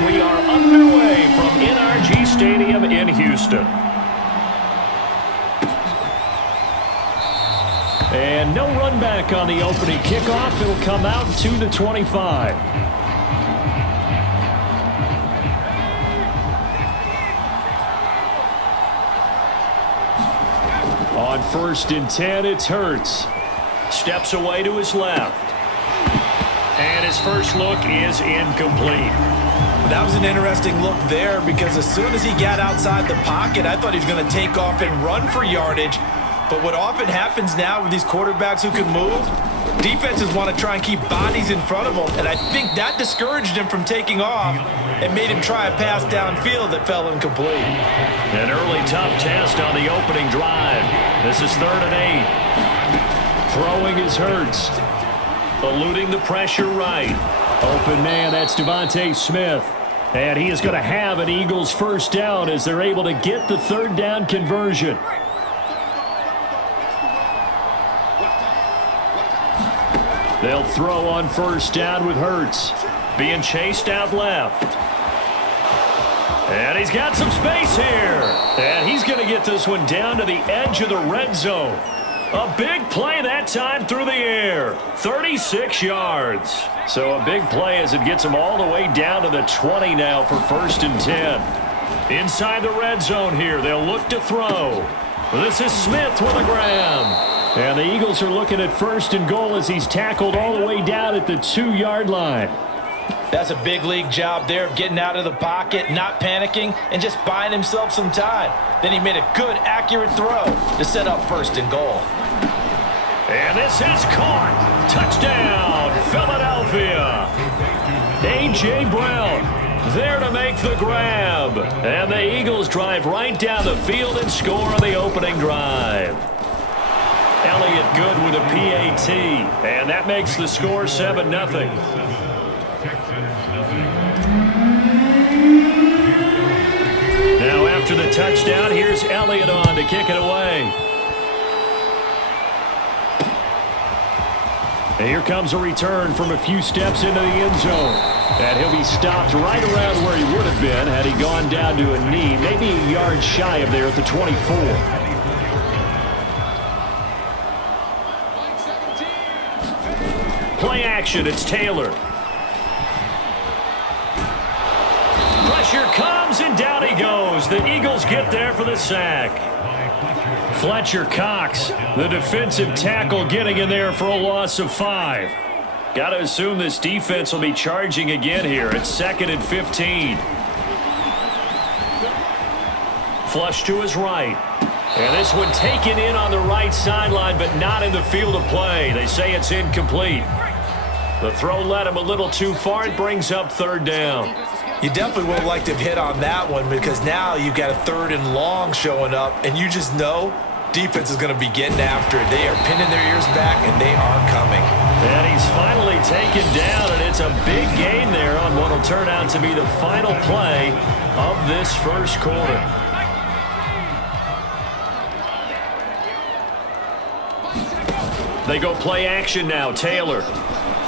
And we are underway from NRG Stadium in Houston. And no run back on the opening kickoff. It'll come out to the 25. On 1st and 10, it's Hurts. Steps away to his left. And his first look is incomplete. That was an interesting look there because as soon as he got outside the pocket, I thought he was going to take off and run for yardage. But what often happens now with these quarterbacks who can move, defenses want to try and keep bodies in front of them. And I think that discouraged him from taking off and made him try a pass downfield that fell incomplete. An early tough test on the opening drive. This is 3rd and 8. Throwing is Hurts. Eluding the pressure right. Open man, that's Devontae Smith. And he is going to have an Eagles first down as they're able to get the 3rd down conversion. They'll throw on 1st down with Hurts. Being chased out left. And he's got some space here. And he's going to get this one down to the edge of the red zone. A big play that time through the air. 36 yards. So a big play as it gets him all the way down to the 20 now for 1st and 10. Inside the red zone here, they'll look to throw. This is Smith with a grab. And the Eagles are looking at 1st and goal as he's tackled all the way down at the 2-yard line. That's a big league job there of getting out of the pocket, not panicking, and just buying himself some time. Then he made a good, accurate throw to set up 1st and goal. And this is caught. Touchdown, Philadelphia. A.J. Brown there to make the grab. And the Eagles drive right down the field and score on the opening drive. Elliott good with a PAT. And that makes the score 7-0. Now after the touchdown, here's Elliott on to kick it away. And here comes a return from a few steps into the end zone. And he'll be stopped right around where he would have been had he gone down to a knee, maybe a yard shy of there at the 24. Play action, it's Taylor. Pressure comes and down he goes. The Eagles get there for the sack. Fletcher Cox, the defensive tackle, getting in there for a loss of 5. Got to assume this defense will be charging again here. It's 2nd and 15. Flush to his right. And this one taken in on the right sideline, but not in the field of play. They say it's incomplete. The throw led him a little too far. It brings up 3rd down. You definitely would have liked to have hit on that one because now you've got a 3rd and long showing up, and you just know defense is going to be getting after it. They are pinning their ears back, and they are coming. And he's finally taken down, and it's a big gain there on what will turn out to be the final play of this first quarter. They go play action now. Taylor.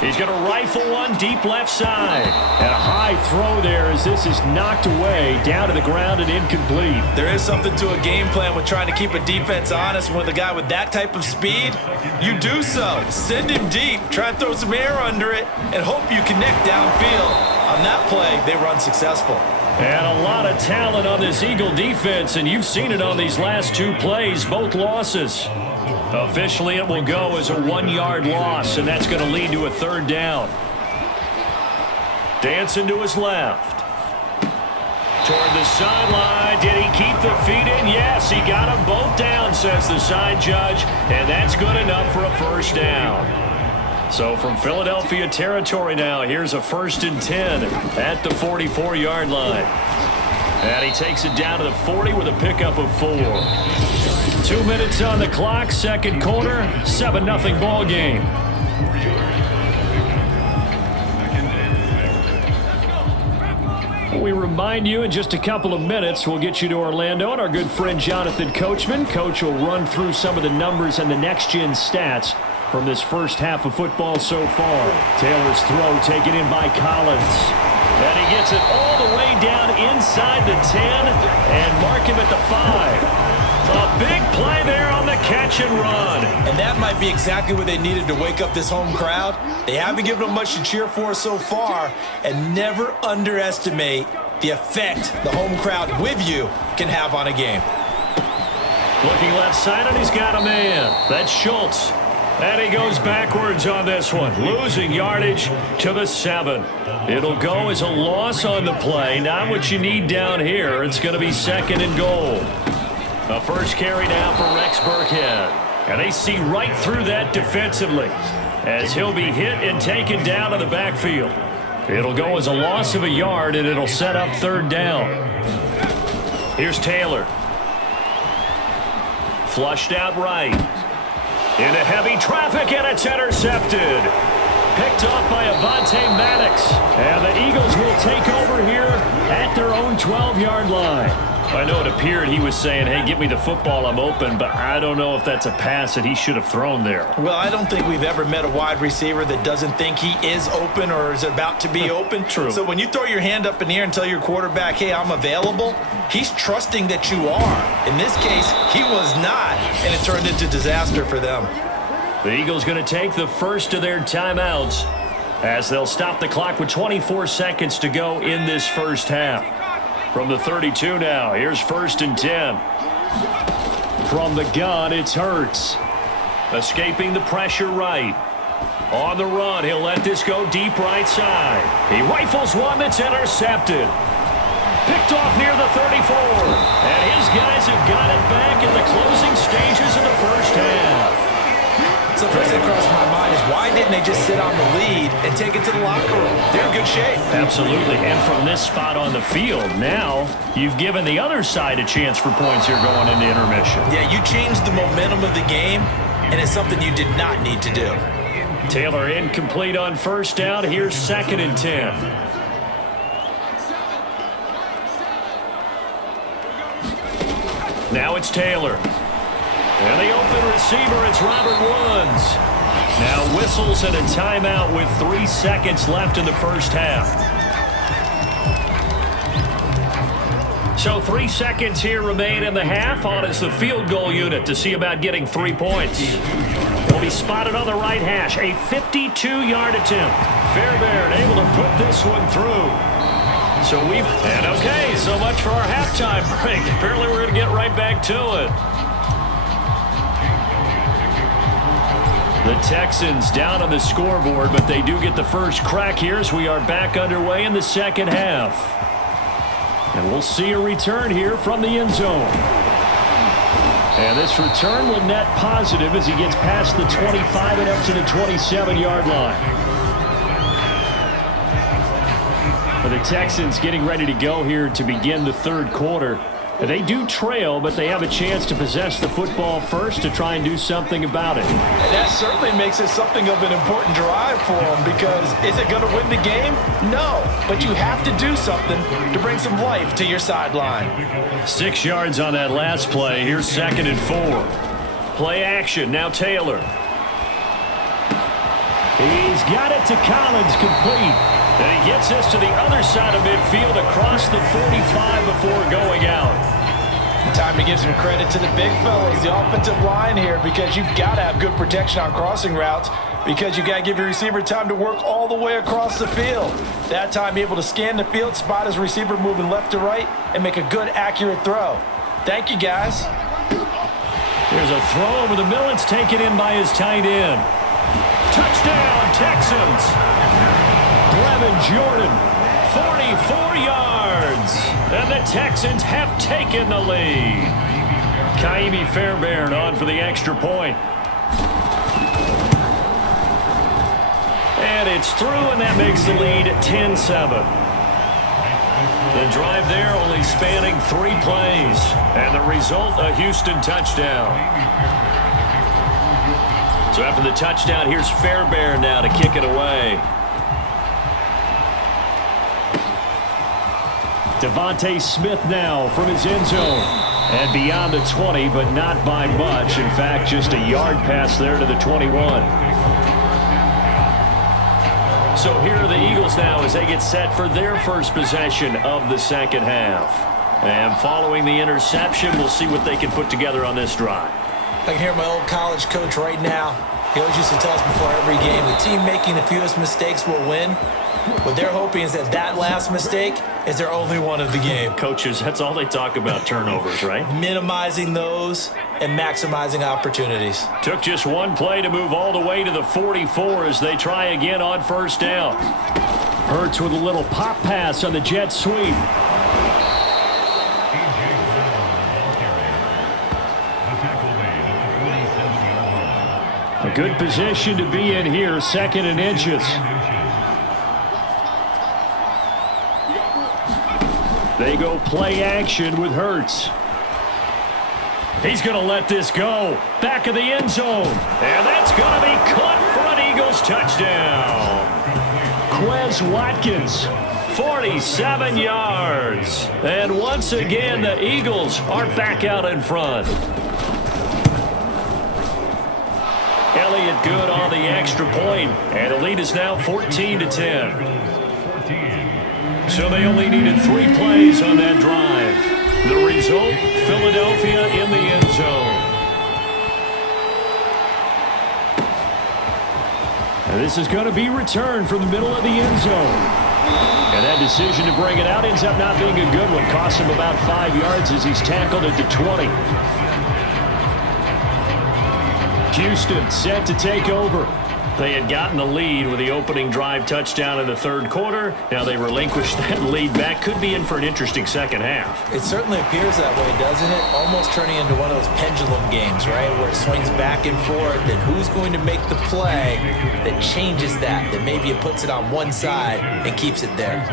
He's going to rifle one deep left side. And a high throw there as this is knocked away, down to the ground and incomplete. There is something to a game plan with trying to keep a defense honest. With a guy with that type of speed, you do so. Send him deep, try and throw some air under it, and hope you connect downfield. On that play, they run successful. And a lot of talent on this Eagle defense, and you've seen it on these last 2 plays, both losses. Officially, it will go as a 1-yard loss, and that's going to lead to a 3rd down. Dancing to his left. Toward the sideline. Did he keep the feet in? Yes, he got them both down, says the side judge, and that's good enough for a 1st down. So from Philadelphia territory now, here's a 1st and 10 at the 44-yard line. And he takes it down to the 40 with a pickup of 4. 2 minutes on the clock, 2nd quarter, 7-0 ball game. We remind you in just a couple of minutes, we'll get you to Orlando and our good friend Jonathan Coachman. Coach will run through some of the numbers and the next-gen stats from this first half of football so far. Taylor's throw taken in by Collins. And he gets it all the way down inside the 10 and mark him at the 5. A big play there on the catch and run. And that might be exactly what they needed to wake up this home crowd. They haven't given them much to cheer for so far, and never underestimate the effect the home crowd with you can have on a game. Looking left side, and he's got a man. That's Schultz. And he goes backwards on this one, losing yardage to the 7. It'll go as a loss on the play. Not what you need down here. It's going to be 2nd and goal. A first carry now for Rex Burkhead. And they see right through that defensively as he'll be hit and taken down to the backfield. It'll go as a loss of a yard, and it'll set up 3rd down. Here's Taylor. Flushed out right. Into heavy traffic, and it's intercepted. Picked off by Avonte Maddox. And the Eagles will take over here at their own 12-yard line. I know it appeared he was saying, hey, get me the football, I'm open, but I don't know if that's a pass that he should have thrown there. Well, I don't think we've ever met a wide receiver that doesn't think he is open or is about to be open. True. So when you throw your hand up in the air and tell your quarterback, hey, I'm available, he's trusting that you are. In this case, he was not, and it turned into disaster for them. The Eagles going to take the first of their timeouts as they'll stop the clock with 24 seconds to go in this first half. From the 32 now, here's 1st and 10. From the gun, it's Hurts. Escaping the pressure right. On the run, he'll let this go deep right side. He rifles one that's intercepted. Picked off near the 34. And his guys have got it back in the closing stages of the first half. So first thing that crossed my mind is why didn't they just sit on the lead and take it to the locker room? They're in good shape. Absolutely. And from this spot on the field, now you've given the other side a chance for points here going into intermission. Yeah, you changed the momentum of the game, and it's something you did not need to do. Taylor incomplete on 1st down. Here's 2nd and 10. Now it's Taylor. And the open receiver, it's Robert Woods. Now whistles and a timeout with 3 seconds left in the first half. So 3 seconds here remain in the half. On is the field goal unit to see about getting 3 points. Will be spotted on the right hash. A 52-yard attempt. Fairbairn able to put this one through. And okay, so much for our halftime break. Apparently we're going to get right back to it. The Texans down on the scoreboard, but they do get the first crack here as we are back underway in the second half. And we'll see a return here from the end zone. And this return will net positive as he gets past the 25 and up to the 27-yard line. For the Texans getting ready to go here to begin the 3rd quarter. They do trail, but they have a chance to possess the football first to try and do something about it. And that certainly makes it something of an important drive for them because is it going to win the game? No, but you have to do something to bring some life to your sideline. 6 yards on that last play. Here's 2nd and 4. Play action. Now Taylor. He's got it to Collins, complete. And he gets this to the other side of midfield across the 45 before going out. Time to give some credit to the big fellas, the offensive line here, because you've got to have good protection on crossing routes because you've got to give your receiver time to work all the way across the field. That time, be able to scan the field, spot his receiver moving left to right, and make a good, accurate throw. Thank you, guys. There's a throw over the middle. It's taken in by his tight end. Touchdown, Texans. Brevin Jordan, 44 yards. And the Texans have taken the lead. Kaimi Fairbairn on for the extra point. And it's through, and that makes the lead 10-7. The drive there only spanning 3 plays. And the result, a Houston touchdown. So after the touchdown, here's Fairbairn now to kick it away. Devontae Smith now from his end zone. And beyond the 20, but not by much. In fact, just a yard pass there to the 21. So here are the Eagles now as they get set for their first possession of the second half. And following the interception, we'll see what they can put together on this drive. I can hear my old college coach right now. He always used to tell us before every game, the team making the fewest mistakes will win. What they're hoping is that last mistake is their only one of the game. Coaches, that's all they talk about, turnovers, right? Minimizing those and maximizing opportunities. Took just one play to move all the way to the 44 as they try again on first down. Hurts with a little pop pass on the jet sweep. A good position to be in here, 2nd and inches. They go play action with Hurts. He's going to let this go. Back of the end zone. And that's going to be caught for an Eagles touchdown. Quez Watkins, 47 yards. And once again, the Eagles are back out in front. Elliott good on the extra point, and the lead is now 14-10. So they only needed 3 plays on that drive. The result, Philadelphia in the end zone. And this is going to be returned from the middle of the end zone. And that decision to bring it out ends up not being a good one. Costs him about 5 yards as he's tackled at the 20. Houston set to take over. They had gotten the lead with the opening drive touchdown in the 3rd quarter. Now they relinquished that lead back. Could be in for an interesting second half. It certainly appears that way, doesn't it? Almost turning into one of those pendulum games, right? Where it swings back and forth, and who's going to make the play that changes that maybe it puts it on one side and keeps it there.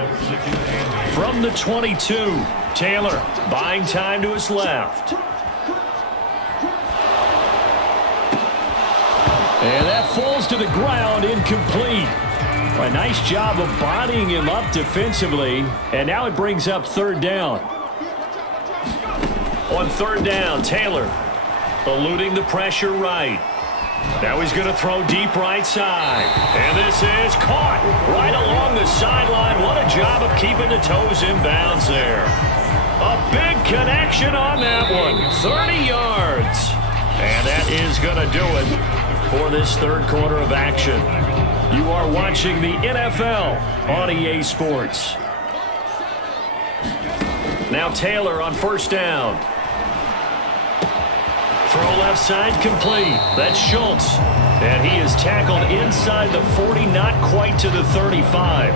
From the 22, Taylor buying time to his left. And that falls to the ground, incomplete. A nice job of bodying him up defensively. And now it brings up 3rd down. On 3rd down, Taylor eluding the pressure right. Now he's going to throw deep right side. And this is caught right along the sideline. What a job of keeping the toes in bounds there. A big connection on that one. 30 yards. And that is going to do it for this 3rd quarter of action. You are watching the NFL on EA Sports. Now Taylor on 1st down. Throw left side complete. That's Schultz. And he is tackled inside the 40, not quite to the 35.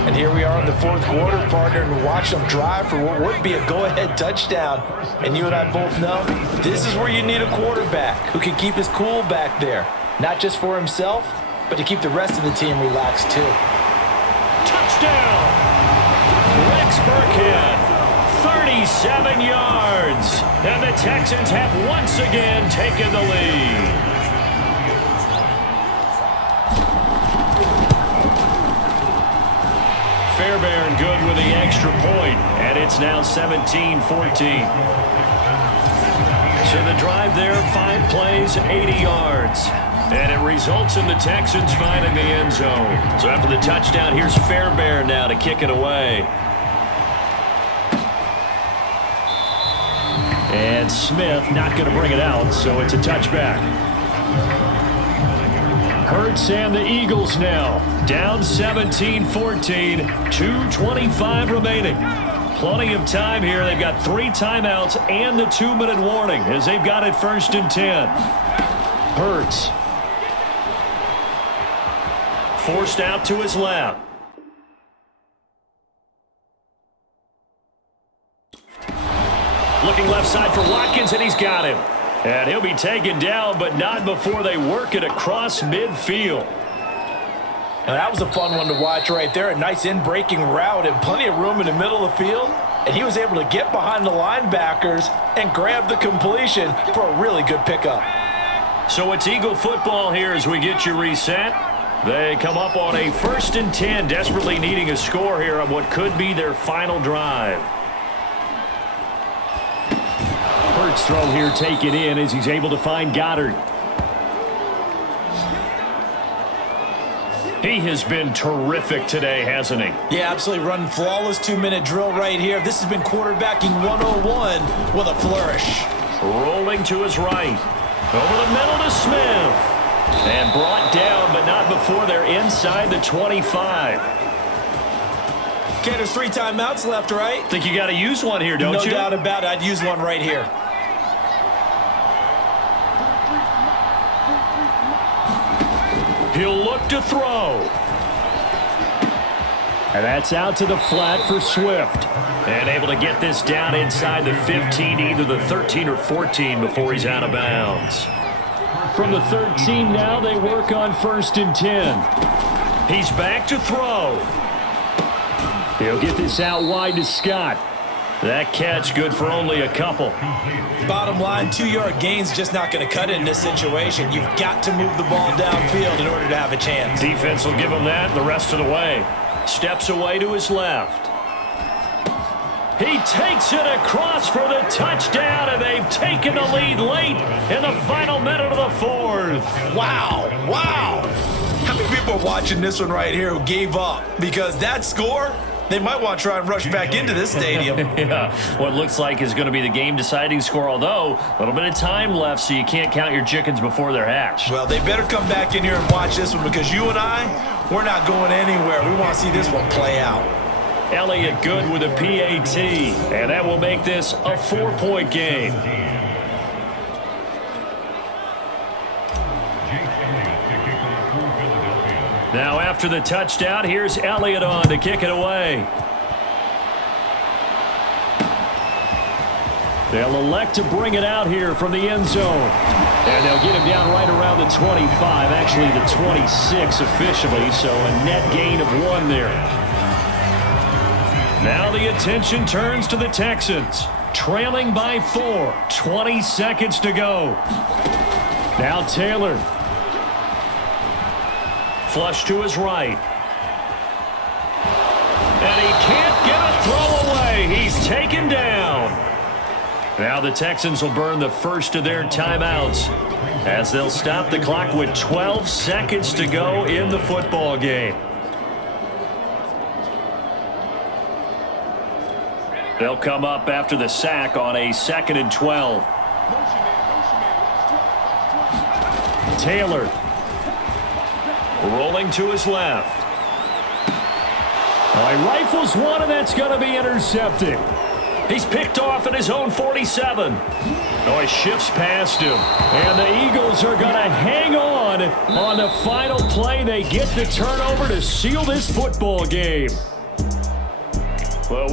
And here we are in the 4th quarter, partner, and watch them drive for what would be a go-ahead touchdown. And you and I both know this is where you need a quarterback who can keep his cool back there. Not just for himself, but to keep the rest of the team relaxed too. Touchdown! Rex Burkhead, 37 yards. And the Texans have once again taken the lead. Fairbairn good with the extra point, and it's now 17-14. So the drive there, 5 plays, 80 yards. And it results in the Texans finding the end zone. So after the touchdown, here's Fairbairn now to kick it away. And Smith not going to bring it out, so it's a touchback. Hurts and the Eagles now down 17-14, 2:25 remaining. Plenty of time here. They've got 3 timeouts and the 2-minute warning as they've got it 1st and 10. Hurts forced out to his left. Looking left side for Watkins, and he's got him. And he'll be taken down, but not before they work it across midfield. Now that was a fun one to watch right there. A nice in-breaking route and plenty of room in the middle of the field. And he was able to get behind the linebackers and grab the completion for a really good pickup. So it's Eagle football here as we get you reset. They come up on a 1st and 10, desperately needing a score here on what could be their final drive. Hurts throw here, take it in as he's able to find Goddard. He has been terrific today, hasn't he? Yeah, absolutely. Running flawless 2-minute drill right here. This has been quarterbacking 101 with a flourish. Rolling to his right. Over the middle to Smith. And brought down, but not before they're inside the 25. Okay, there's 3 timeouts left, right? Think you got to use one here, don't you? No doubt about it. I'd use one right here. He'll look to throw. And that's out to the flat for Swift. And able to get this down inside the 15, either the 13 or 14 before he's out of bounds. From the 13 now, they work on 1st and 10. He's back to throw. He'll get this out wide to Scott. That catch good for only a couple. Bottom line, 2-yard gain's just not going to cut it in this situation. You've got to move the ball downfield in order to have a chance. Defense will give him that the rest of the way. Steps away to his left. He takes it across for the touchdown, and they've taken the lead late in the final minute of the 4th. Wow. How many people are watching this one right here who gave up? Because that score, they might want to try and rush back into this stadium. Yeah, what looks like is going to be the game-deciding score, although a little bit of time left, so you can't count your chickens before they're hatched. Well, they better come back in here and watch this one, because you and I, we're not going anywhere. We want to see this one play out. Elliott good with a PAT, and that will make this a 4-point game. Now after the touchdown, here's Elliott on to kick it away. They'll elect to bring it out here from the end zone. And they'll get him down right around the 25, actually the 26 officially, so a net gain of 1 there. Now the attention turns to the Texans, trailing by 4, 20 seconds to go. Now Taylor. Flush to his right. And he can't get a throw away. He's taken down. Now the Texans will burn the first of their timeouts as they'll stop the clock with 12 seconds to go in the football game. They'll come up after the sack on a 2nd and 12. Taylor. Rolling to his left. He rifles one, and that's going to be intercepted. He's picked off at his own 47. He shifts past him. And the Eagles are going to hang on the final play. They get the turnover to seal this football game. Well,